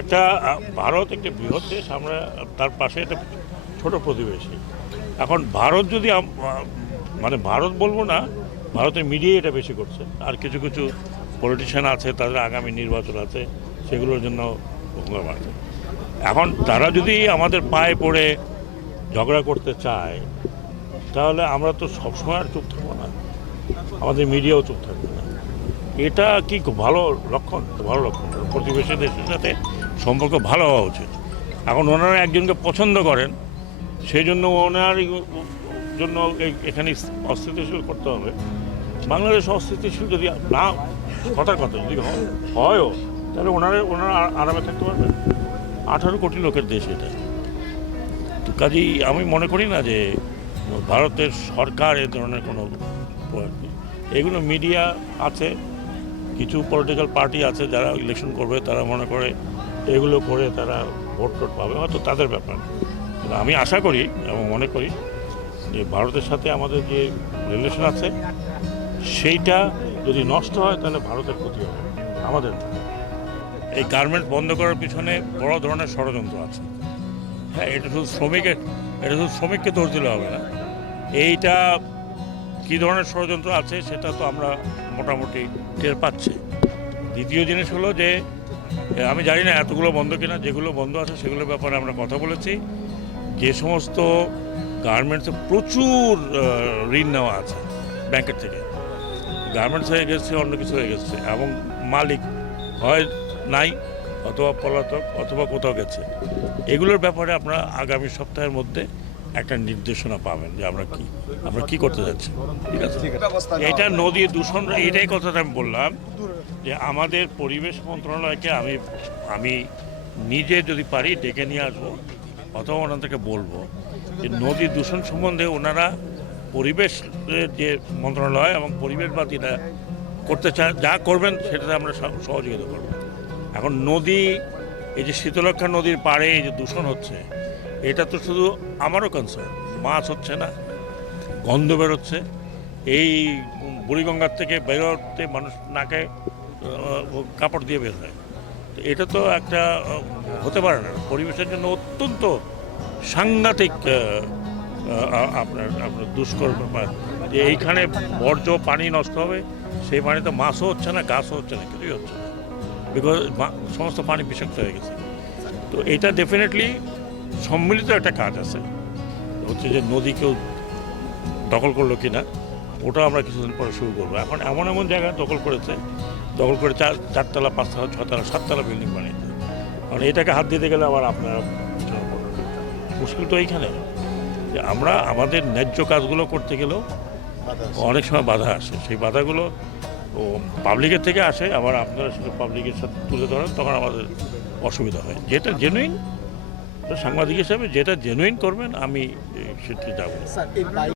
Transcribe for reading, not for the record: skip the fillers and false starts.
একটা ভারত একটা বৃহৎ দেশ, আমরা তার পাশে একটা ছোট প্রতিবেশী। এখন ভারত যদি মানে ভারত বলবো না, ভারতের মিডিয়া এটা বেশি করছে, আর কিছু কিছু পলিটিশিয়ান আছে, তাদের আগামী নির্বাচন আছে, সেগুলোর জন্য হুঙ্গার মারছে। এখন তারা যদি আমাদের পায়ে পড়ে ঝগড়া করতে চায়, তাহলে আমরা তো সবসময় আর চুপ থাকবো না, আমাদের মিডিয়াও চুপ থাকবে না। এটা কি খুব ভালো লক্ষণ? ভালো লক্ষণ। প্রতিবেশী দেশের সাথে সম্পর্ক ভালো হওয়া উচিত। এখন ওনারা একজনকে পছন্দ করেন, সেই জন্য ওনার জন্য এখানে অস্থিতিশীল করতে হবে। বাংলাদেশ অস্থিতিশীল যদি না, কথার কথা যদি হয়ও, তাহলে ওনারা আরামে থাকতে পারবেন। 18 কোটি লোকের দেশ এটা। তো কাজেই আমি মনে করি না যে ভারতের সরকার এ ধরনের কোনো, এগুলো মিডিয়া আছে, কিছু পলিটিক্যাল পার্টি আছে যারা ইলেকশন করবে, তারা মনে করে এগুলো করে তারা ভোট টোট পাবে, হয়তো তাদের ব্যাপার। কিন্তু আমি আশা করি এবং মনে করি যে ভারতের সাথে আমাদের যে রিলেশন আছে, সেইটা যদি নষ্ট হয় তাহলে ভারতের ক্ষতি হবে, আমাদের। এই গার্মেন্টস বন্ধ করার পিছনে বড় ধরনের ষড়যন্ত্র আছে। হ্যাঁ, এটা শুধু শ্রমিককে দোষ দিলে হবে না। এইটা কী ধরনের ষড়যন্ত্র আছে সেটা তো আমরা মোটামুটি টের পাচ্ছি। দ্বিতীয় জিনিস হলো যে আমি জানি না এতগুলো বন্ধ কিনা, যেগুলো বন্ধ আছে সেগুলোর ব্যাপারে আমরা কথা বলেছি। যে সমস্ত গার্মেন্টসে প্রচুর ঋণ নেওয়া আছে ব্যাংকের থেকে, গার্মেন্টস হয়ে গেছে, অন্য কিছু হয়ে গেছে, এবং মালিক হয় নাই, অথবা পলাতক, অথবা কোথাও গেছে, এগুলোর ব্যাপারে আপনারা আগামী সপ্তাহের মধ্যে একটা নির্দেশনা পাবেন যে আমরা কি করতে যাচ্ছি। ঠিক আছে, এটা নদী দূষণ, এটাই কথাটা আমি বললাম যে আমাদের পরিবেশ মন্ত্রণালয়কে আমি নিজে যদি পারি ডেকে নিয়ে আসবো, অথবা ওনাদেরকে বলবো যে নদী দূষণ সম্বন্ধে ওনারা পরিবেশ যে মন্ত্রণালয় এবং পরিবেশবাদীরা করতে চান, যা করবেন সেটাতে আমরা সহযোগিতা করবো। এখন নদী, এই যে শীতলক্ষা নদীর পাড়ে এই যে দূষণ হচ্ছে, এটা তো শুধু আমারও কনসার্ন। মাছ হচ্ছে না, গন্ধ বেরোচ্ছে, এই বুড়িগঙ্গার থেকে বেরোতে মানুষ নাকে কাপড় দিয়ে বের হয়। তো এটা তো একটা হতে পারে না, পরিবেশের জন্য অত্যন্ত সাংঘাতিক আপনার দুষ্কর ব্যাপার। যে এইখানে বর্জ্য পানি নষ্ট হবে, সেই পানিতে মাছও হচ্ছে না, গাছও হচ্ছে না, কিছুই হচ্ছে না, বিকজ সমস্ত পানি বিষাক্ত হয়ে গেছে। তো এটা ডেফিনেটলি সম্মিলিত একটা কাজ আছে, হচ্ছে যে নদী কেউ দখল করলো কিনা, ওটা আমরা কিছুদিন পরে শুরু করবো। এখন এমন এমন জায়গায় দখল করে 4তলা, 5তলা, 6তলা, 7তলা বিল্ডিং বানিয়েছে। কারণ এটাকে হাত দিতে গেলে আবার আপনারা মুশকিল তো এইখানে যে আমরা আমাদের ন্যায্য কাজগুলো করতে গেলেও অনেক সময় বাধা আসে। সেই বাধাগুলো পাবলিকের থেকে আসে, আবার আপনারা সেটা পাবলিকের সাথে তুলে ধরেন, তখন আমাদের অসুবিধা হয়। যেটা জেনুইন, সাংবাদিক হিসাবে যেটা জেনুইন করবেন, আমি সেটি যাবো।